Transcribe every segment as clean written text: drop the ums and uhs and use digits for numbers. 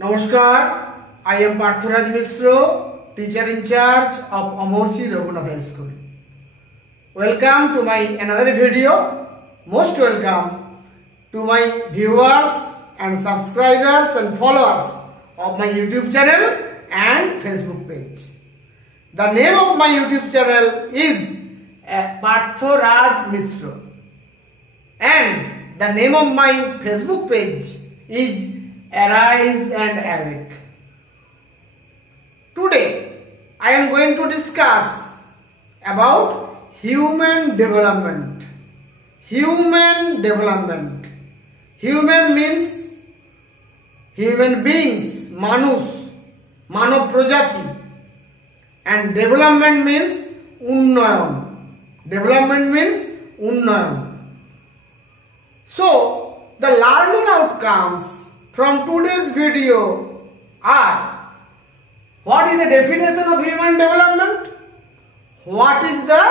Namaskar, I am Partharaj Mishra, teacher in charge of Amorsi Raghunath High School. Welcome to my another video. Most welcome to my viewers and subscribers and followers of my YouTube channel and Facebook page. The name of my YouTube channel is Partharaj Mishra and the name of my Facebook page is Arise and Awake. Today I am going to discuss about human development. Human development. Human means human beings, Manus, Manav Projati, and development means Unnayan. Development means Unnayan. So the learning outcomes from today's video are: what is the definition of human development? What is the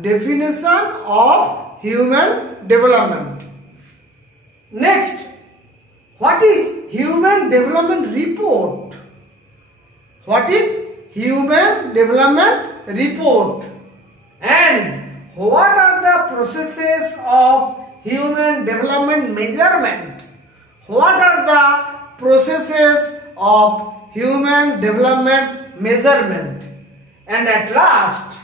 definition of human development? Next, what is human development report? What is human development report? And what are the processes of human development measurement? What are the processes of human development measurement? And at last,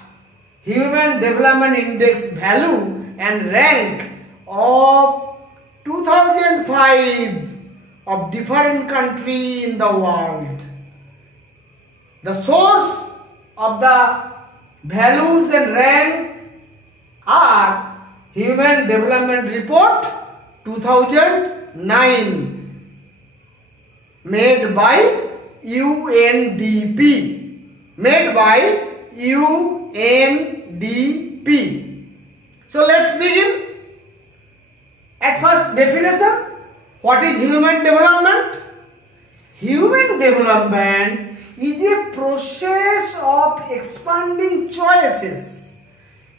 human development index value and rank of 2005 of different countries in the world. The source of the values and rank are Human Development Report 2009 made by UNDP. Made by UNDP. So let's begin. At first, definition. What is human development? Human development is a process of expanding choices.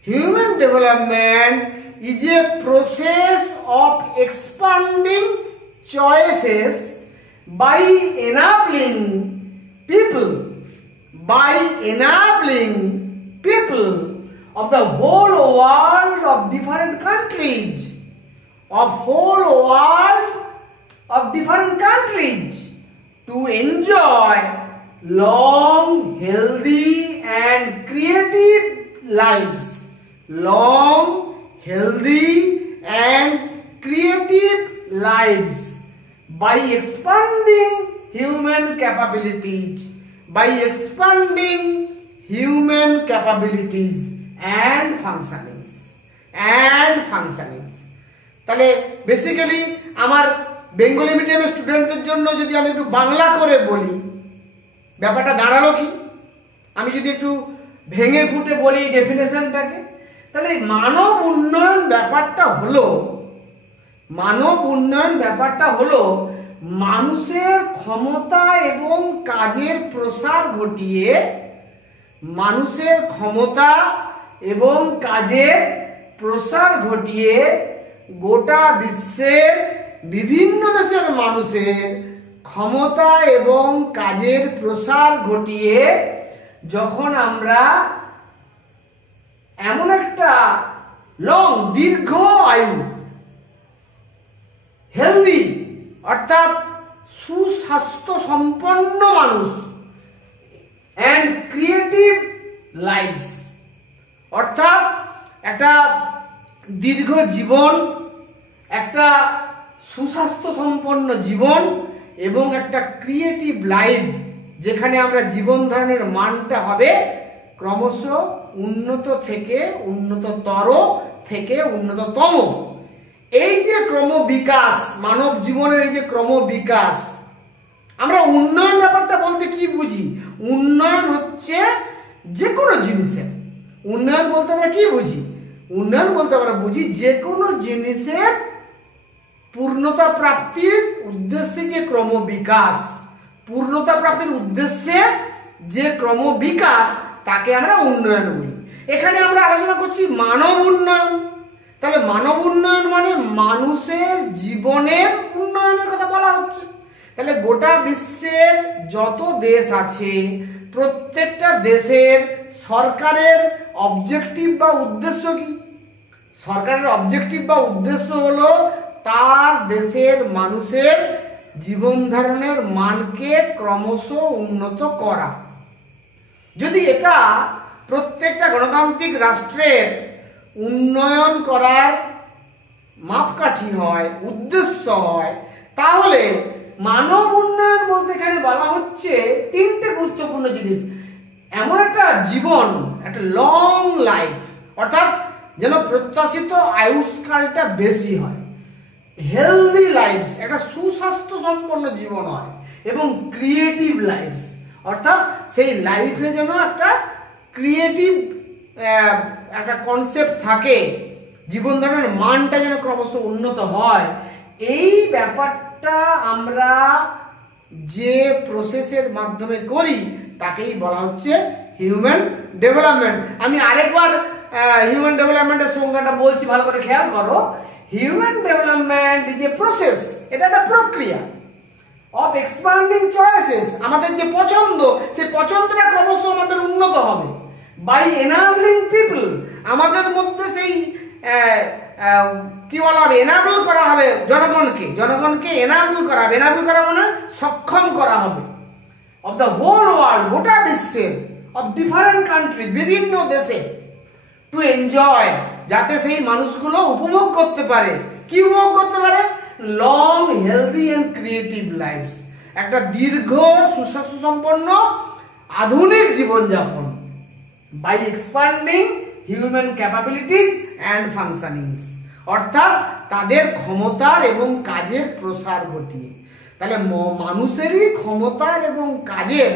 Human development is a process of expanding choices by enabling people of the whole world of different countries, to enjoy long, healthy and creative lives. Long, healthy and creative lives by expanding human capabilities. And functionings. তাহলে basically আমার Bengali মিডিয়ামের স্টুডেন্টদের জন্য যদি আমি একটু বাংলা করে বলি, ব্যাপারটা দাঁড়ালো কি? আমি যদি একটু ভেঙে ফুটে বলি ডেফিনেশনটাকে, তাহলে মানব উন্নয়ন ব্যাপারটা হলো মানুষের ক্ষমতা এবং কাজের প্রসার ঘটিয়ে গোটা বিশ্বের বিভিন্ন দেশের মানুষের ক্ষমতা এবং কাজের প্রসার ঘটিয়ে যখন আমরা এমন একটা দীর্ঘ আয়ু, হেলদি অর্থাৎ সুস্বাস্থ্য সম্পন্ন মানুষ, and creative lives অর্থাৎ একটা দীর্ঘ জীবন, একটা সুস্বাস্থ্য সম্পন্ন জীবন এবং একটা ক্রিয়েটিভ লাইফ, যেখানে আমরা জীবন ধারণের মানটা হবে ক্রমশ উন্নত থেকে উন্নততর থেকে উন্নততম। এই যে ক্রমবিকাশ, মানব জীবনের এই যে ক্রমবিকাশ, আমরা উন্নয়ন ব্যাপারটা বলতে কি বুঝি? উন্নয়ন হচ্ছে যে কোনো জিনিসের, উন্নয়ন বলতে আমরা কি বুঝি? উন্নয়ন বলতে আমরা বুঝি যে কোনো জিনিসের পূর্ণতা প্রাপ্তির উদ্দেশ্যে যে ক্রমবিকাশ, তাকে আমরা উন্নয়ন বলি। এখানে আমরা আলোচনা করছি মানব উন্নয়ন। তাহলে মানব উন্নয়ন মানে মানুষের জীবনের উন্নয়নের কথা বলা হচ্ছে। তাহলে গোটা বিশ্বে যত দেশ আছে প্রত্যেকটা দেশের সরকারের অবজেক্টিভ বা উদ্দেশ্য কি? সরকারের অবজেক্টিভ বা উদ্দেশ্য হলো তার দেশের মানুষের জীবন ধারণের মানকে ক্রমশ উন্নত করা। যদি এটা প্রত্যেকটা গণতান্ত্রিক রাষ্ট্রের উন্নয়ন করার মাপকাঠি হয়, উদ্দেশ্য হয়, তাহলে মানব উন্নয়ন বলতে এখানে বলা হচ্ছে তিনটে গুরুত্বপূর্ণ জিনিস। এমন একটা জীবন, একটা লং লাইফ, অর্থাৎ যেন প্রত্যাশিত আয়ুষ্কালটা বেশি হয়, হেলদি লাইফ, একটা সুস্বাস্থ্য সম্পন্ন জীবন হয়, এবং ক্রিয়েটিভ লাইফ, অর্থাৎ সেই লাইফে যেন একটা ক্রিয়েটিভ একটা কনসেপ্ট থাকে, জীবন ধারণের মানটা যেন ক্রমশ উন্নত হয়। এই ব্যাপারটা আমরা যে প্রসেসের মাধ্যমে করি তাকেই বলা হচ্ছে হিউম্যান ডেভেলপমেন্ট। আমি আরেকবার হিউম্যান ডেভেলপমেন্টের সংজ্ঞাটা বলছি, ভালো করে খেয়াল করো। Human development is a process, এটা একটা প্রক্রিয়া অফ এক্সপান্ডিং চয়েসেস, আমাদের যে পছন্দ সেই পছন্দটা ক্রমশ আমাদের উন্নত হবে। বাই এনাবলিং পিপল, আমাদের মধ্যে সেই কি বলা হবে, এনাবল করা হবে জনগণকে এনাবল করা হবে। এনাবল করা মানে সক্ষম করা হবে। অফ দ্য হোল ওয়ার্ল্ড, গোটা বিশ্বের, অফ ডিফারেন্ট কান্ট্রি, বিভিন্ন দেশে, টু এনজয়, যাতে সেই মানুষগুলো উপভোগ করতে পারে। কি উপভোগ করতে পারে? Long, healthy and creative life, একটা দীর্ঘ সুস্বাস্থ্য সম্পন্ন আধুনিক জীবনযাপন। By expanding human capabilities and functionings, অর্থাৎ তাদের ক্ষমতার এবং কাজের প্রসার ঘটিয়ে। তাহলে মানুষেরই ক্ষমতার এবং কাজের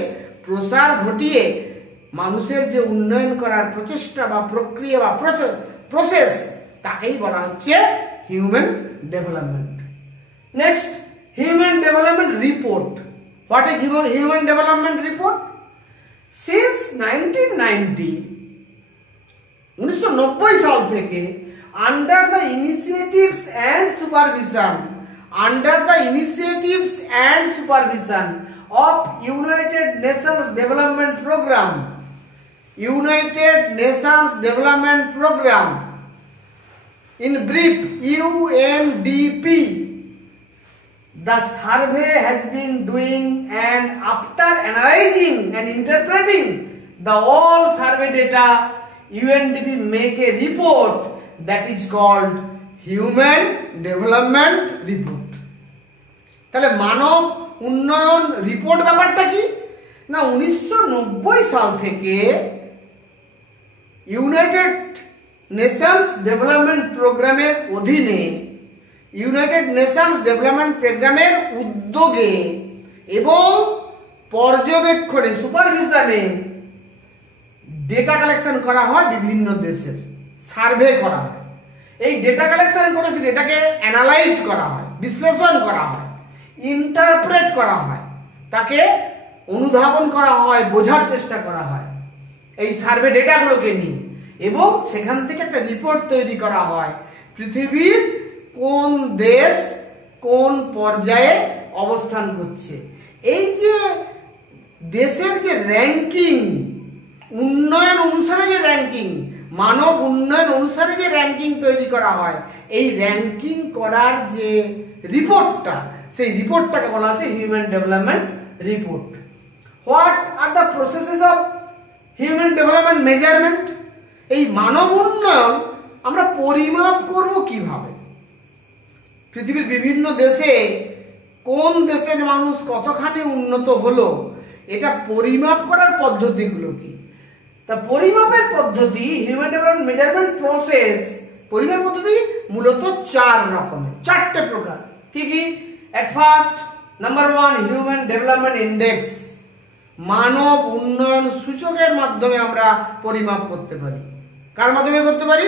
প্রসার ঘটিয়ে মানুষের যে উন্নয়ন করার প্রচেষ্টা বা প্রক্রিয়া বা প্রসেস, তাকেই বলা হচ্ছে human development. Next, human development report. What is human development report? Since 1990 সাল থেকে under the initiatives and supervision of United Nations Development Program, in brief UNDP, the survey has been doing, and after analyzing and interpreting the all survey data, UNDP make a report that is called Human Development Report. তাহলে মানব উন্নয়ন report ব্যাপারটা কি না, 1990 সাল থেকে United Nations development প্রোগ্রামের অধীনে, United Nations development প্রোগ্রামের উদ্যোগে এবং পর্যবেক্ষণে, সুপারভিশনে ডেটা কালেকশন করা হয়, বিভিন্ন দেশের সার্ভে করা হয়। এই ডেটা কালেকশন করে সেই ডেটাকে অ্যানালাইজ করা হয়, বিশ্লেষণ করা হয়, ইন্টারপ্রেট করা হয়, তাকে অনুধাবন করা হয়, বোঝার চেষ্টা করা হয় এই সার্ভে ডেটাগুলোকে নিয়ে, এবং সেখান থেকে একটা রিপোর্ট তৈরি করা হয় পৃথিবীর কোন দেশ কোন পর্যায়ে অবস্থান করছে। এই যে দেশের যে র্যাঙ্কিং, উন্নয়ন অনুসারে যে র্যাঙ্কিং, মানব উন্নয়ন অনুসারে যে র্যাঙ্কিং তৈরি করা হয়, এই র্যাঙ্কিং করার যে রিপোর্টটা, সেই রিপোর্টটাকে বলা হচ্ছে human development report. What are the processes of human development measurement? এই মানব উন্নয়ন আমরা পরিমাপ করব কিভাবে? পৃথিবীর বিভিন্ন দেশে কোন দেশের মানুষ কতখানি উন্নত হলো, এটা পরিমাপ করার পদ্ধতিগুলো কি? তা পরিমাপের পদ্ধতি, হিউম্যান ডেভেলপমেন্ট মেজারমেন্ট প্রসেস, পরিমাপ পদ্ধতি মূলত 4 রকমের, 4টে প্রকার। কি কি? At first, number 1, human development index. মানব উন্নয়ন সূচকের মাধ্যমে আমরা পরিমাপ করতে পারি। কার মাধ্যমে করতে পারি?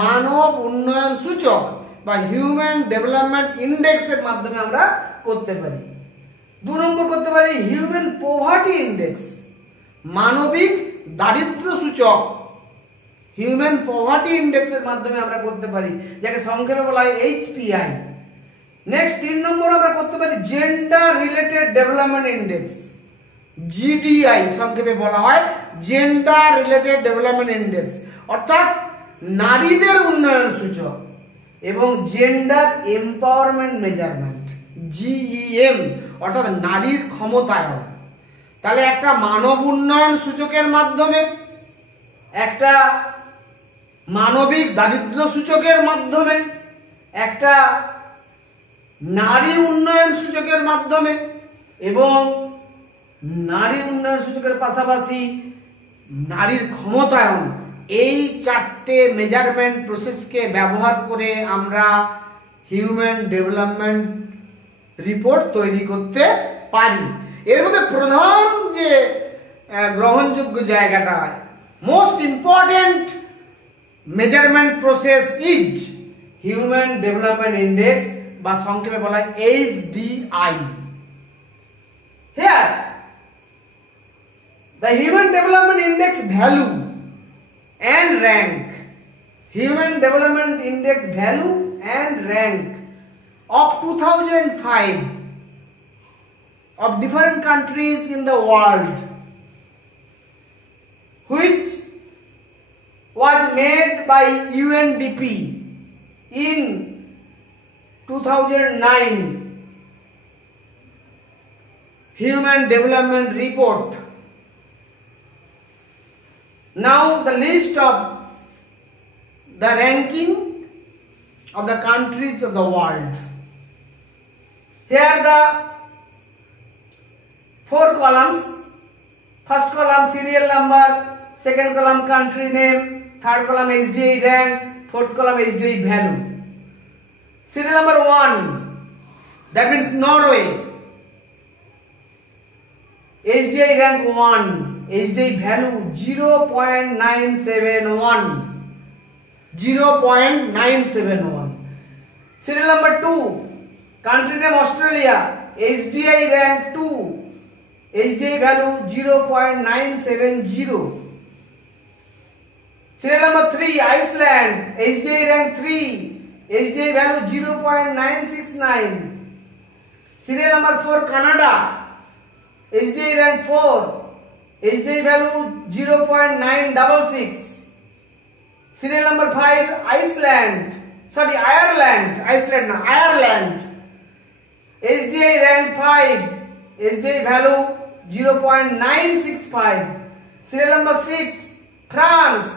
মানব উন্নয়ন সূচক বা হিউম্যান ডেভেলপমেন্ট ইন্ডেক্সের মাধ্যমে আমরা করতে পারি। 2 নম্বর করতে পারি হিউম্যান পভার্টি ইন্ডেক্স, মানবিক দারিদ্র সূচক, হিউম্যান পভার্টি ইন্ডেক্সের মাধ্যমে আমরা করতে পারি, যাকে সংক্ষেপে বলা হয় HPI। নেক্সট 3 নম্বর আমরা করতে পারি gender related development index, GDI সংক্ষেপে বলা হয় জেন্ডার রিলেটেড ডেভেলপমেন্ট ইন্ডেক্স, অর্থাৎ নারীদের উন্নয়ন সূচক এবং জেন্ডার এম্পাওয়ারমেন্ট মেজারমেন্ট, জিইএম, অর্থাৎ নারীর ক্ষমতায়ন। তাহলে একটা মানব উন্নয়ন সূচকের মাধ্যমে, একটা মানবিক দারিদ্র্য সূচকের মাধ্যমে, একটা নারী উন্নয়ন সূচকের মাধ্যমে এবং নারী উন্নয়ন সূচকের পাশাপাশি নারীর ক্ষমতায়ন, এই 4টে মেজারমেন্ট প্রসেসকে ব্যবহার করে আমরা হিউম্যান ডেভেলপমেন্ট রিপোর্ট তৈরি করতে পারি। এর মধ্যে প্রধান যে গ্রহণযোগ্য জায়গাটা, most important measurement process is human development index, বা সংক্ষেপে বলা হয় HDI। Here the human development index value and rank, human development index value and rank of 2005 of different countries in the world, which was made by UNDP in 2009 Human Development Report. Now the list of the ranking of the countries of the world. Here the 4 columns. First column serial number, second column country name, third column HDI rank, fourth column HDI value. Serial number 1, that means Norway. HDI rank 1, HDI value 0.971, 0.971. Serial number 2, country name Australia, HDI rank 2, HDI value 0.970. Serial number 3, Iceland, HDI rank 3, HDI value 0.969. Serial number 4, Canada, HDI rank 4, HDI value 0.966. Serial number 5, Ireland, HDI rank 5, HDI value 0.965. Serial number 6, France,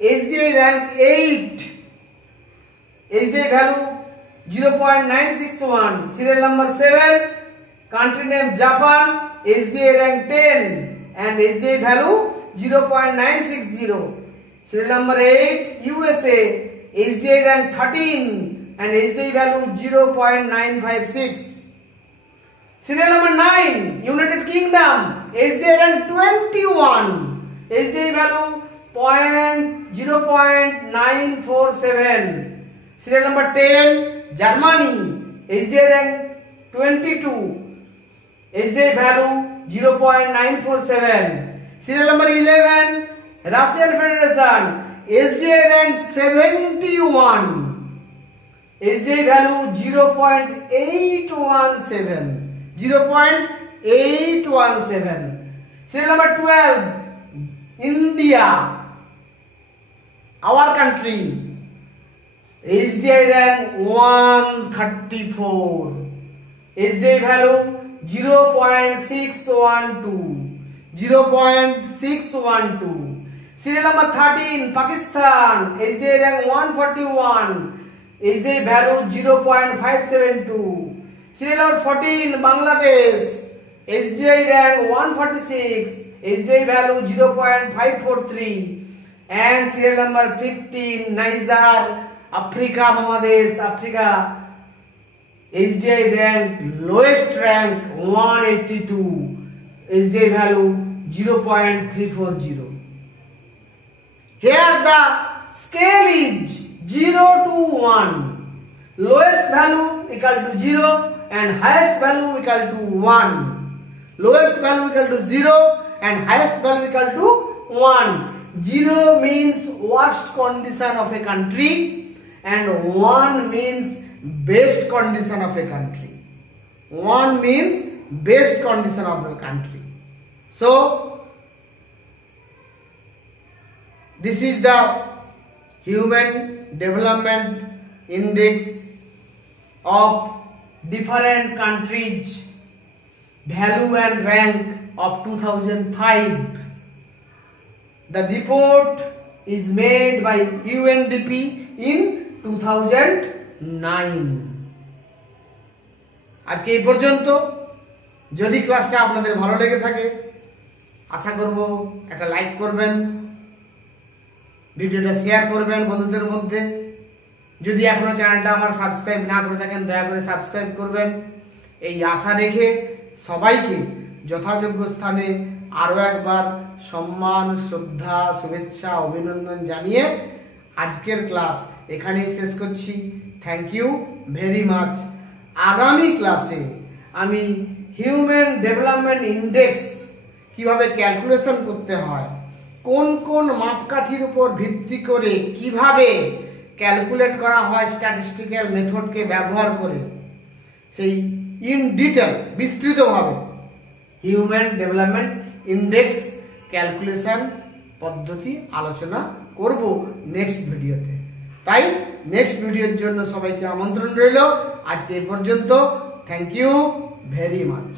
HDI rank 8, HDI value 0.961. Serial number 7, country name Japan, HDI rank 10 and HDI value 0.960. Serial number 8, USA, HDI rank 13 and HDI value 0.956. Serial number 9, United Kingdom, HDI rank 21, HDI value 0.947. Serial number 10, Germany, HDI rank 22, HDI value 0.947. Serial number 11, Russian Federation, HDI rank 71, HDI value 0.817, 0.817. Serial number 12, India, our country, HDI rank 134, HDI value 0.612, 0.612. Serial number 13, Pakistan, HDI rank 141, HDI value 0.572. Serial number 14, Bangladesh, HDI rank 146, HDI value 0.543. And serial number 15, Niger, Africa, Africa, HDI rank, lowest rank 182, HDI value 0.340. Here the scale is 0 to 1. Lowest value equal to 0 and highest value equal to 1. Lowest value equal to 0 and highest value equal to 1. 0 means worst condition of a country and 1 means best condition of a country. One means best condition of a country. So this is the Human Development Index of different countries, value and rank of 2005. The report is made by UNDP in 2009. আজকে এই পর্যন্ত। যদি ক্লাসটা আপনাদের ভালো লেগে থাকে আশা করব একটা লাইক করবেন, ভিডিওটা শেয়ার করবেন বন্ধুদের মধ্যে। যদি এখনো চ্যানেলটা আমার সাবস্ক্রাইব না করে থাকেন দয়া করে সাবস্ক্রাইব করবেন। এই আশা রেখে সবাইকে যথাযোগ্য স্থানে আরও একবার সম্মান, শ্রদ্ধা, শুভেচ্ছা, অভিনন্দন জানিয়ে আজকের ক্লাস এখানেই শেষ করছি। Thank you very much. আগামী ক্লাসে আমি হিউম্যান ডেভেলপমেন্ট ইন্ডেক্স কিভাবে ক্যালকুলেশন করতে হয়, কোন কোন মাপকাঠির উপর ভিত্তি করে কিভাবে ক্যালকুলেট করা হয় স্ট্যাটিস্টিক্যাল মেথডকে ব্যবহার করে, সেই ইন ডিটেল বিস্তৃতভাবে হিউম্যান ডেভেলপমেন্ট ইন্ডেক্স ক্যালকুলেশন পদ্ধতি আলোচনা করব নেক্সট ভিডিওতে। তাই নেক্সট ভিডিওর জন্য সবাইকে আমন্ত্রণ রইল। আজকে এই পর্যন্ত। Thank you very much.